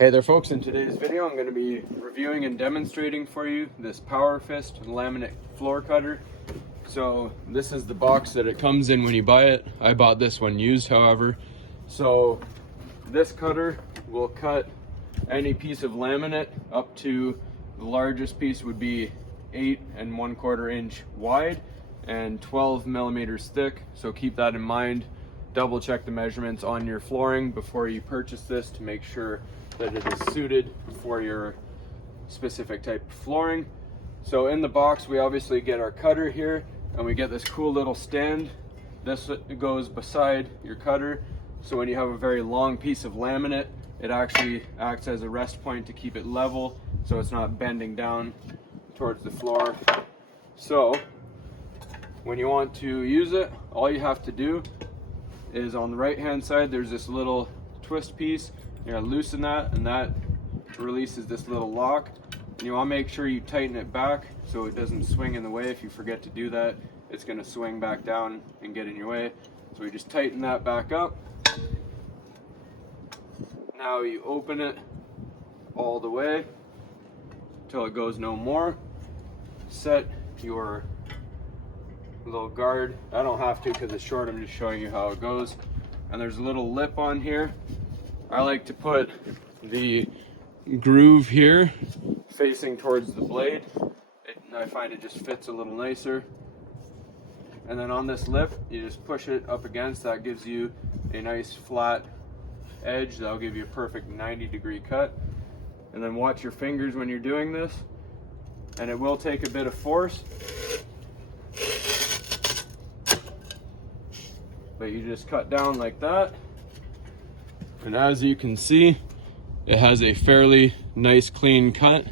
Hey there folks, in today's video I'm going to be reviewing and demonstrating for you this Power Fist laminate floor cutter. So this is the box that it comes in when you buy it. I bought this one used, however. So this cutter will cut any piece of laminate up to the largest piece would be 8 1/4 inch wide and 12 millimeters thick. So keep that in mind. Double check the measurements on your flooring before you purchase this to make sure that it is suited for your specific type of flooring. So in the box we obviously get our cutter here, and we get this cool little stand. This goes beside your cutter, so when you have a very long piece of laminate, it actually acts as a rest point to keep it level so it's not bending down towards the floor. So when you want to use it, all you have to do is on the right hand side there's this little twist piece. You're gonna loosen that, and that releases this little lock. And you want to make sure you tighten it back so it doesn't swing in the way. If you forget to do that, it's going to swing back down and get in your way. So we just tighten that back up. Now you open it all the way until it goes no more. Set your little guard. I don't have to because it's short, I'm just showing you how it goes. And there's a little lip on here. I like to put the groove here facing towards the blade. I find it just fits a little nicer. And then on this lip, you just push it up against. That gives you a nice flat edge. That'll give you a perfect 90-degree cut. And then watch your fingers when you're doing this. And it will take a bit of force, but you just cut down like that. And as you can see, it has a fairly nice clean cut.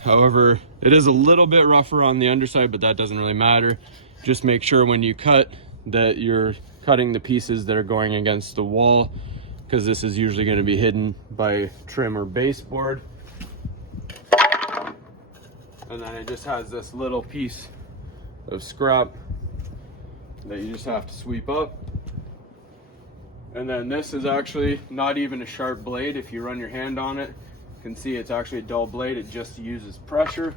However, it is a little bit rougher on the underside, but that doesn't really matter. Just make sure when you cut that you're cutting the pieces that are going against the wall, because this is usually going to be hidden by trim or baseboard. And then it just has this little piece of scrap that you just have to sweep up. And then this is actually not even a sharp blade. If you run your hand on it, you can see it's actually a dull blade. It just uses pressure.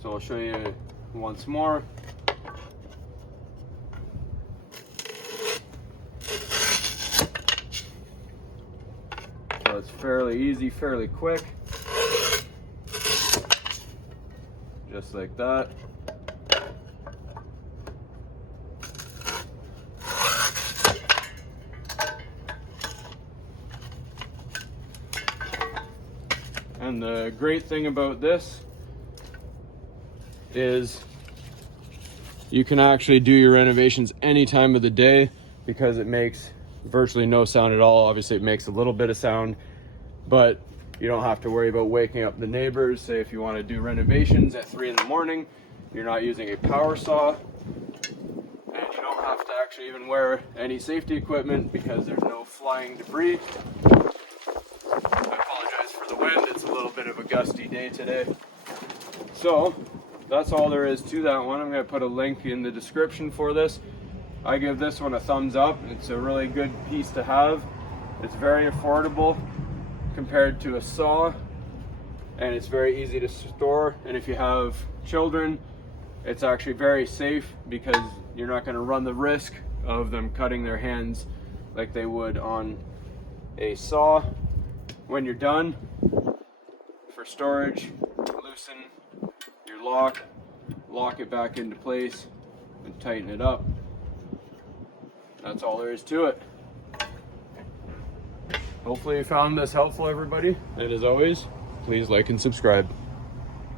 So I'll show you once more. So it's fairly easy, fairly quick. Just like that. And the great thing about this is you can actually do your renovations any time of the day because it makes virtually no sound at all. Obviously it makes a little bit of sound, but you don't have to worry about waking up the neighbors. Say if you want to do renovations at 3 in the morning, you're not using a power saw, and you don't have to actually even wear any safety equipment because there's no flying debris. Wind, it's a little bit of a gusty day today. So that's all there is to that one. I'm going to put a link in the description for this. I give this one a thumbs up. It's a really good piece to have. It's very affordable compared to a saw, and it's very easy to store. And if you have children, it's actually very safe because you're not going to run the risk of them cutting their hands like they would on a saw. When you're done, for storage, loosen your lock it back into place, and tighten it up. That's all there is to it. Hopefully you found this helpful, everybody. And as always, please like and subscribe.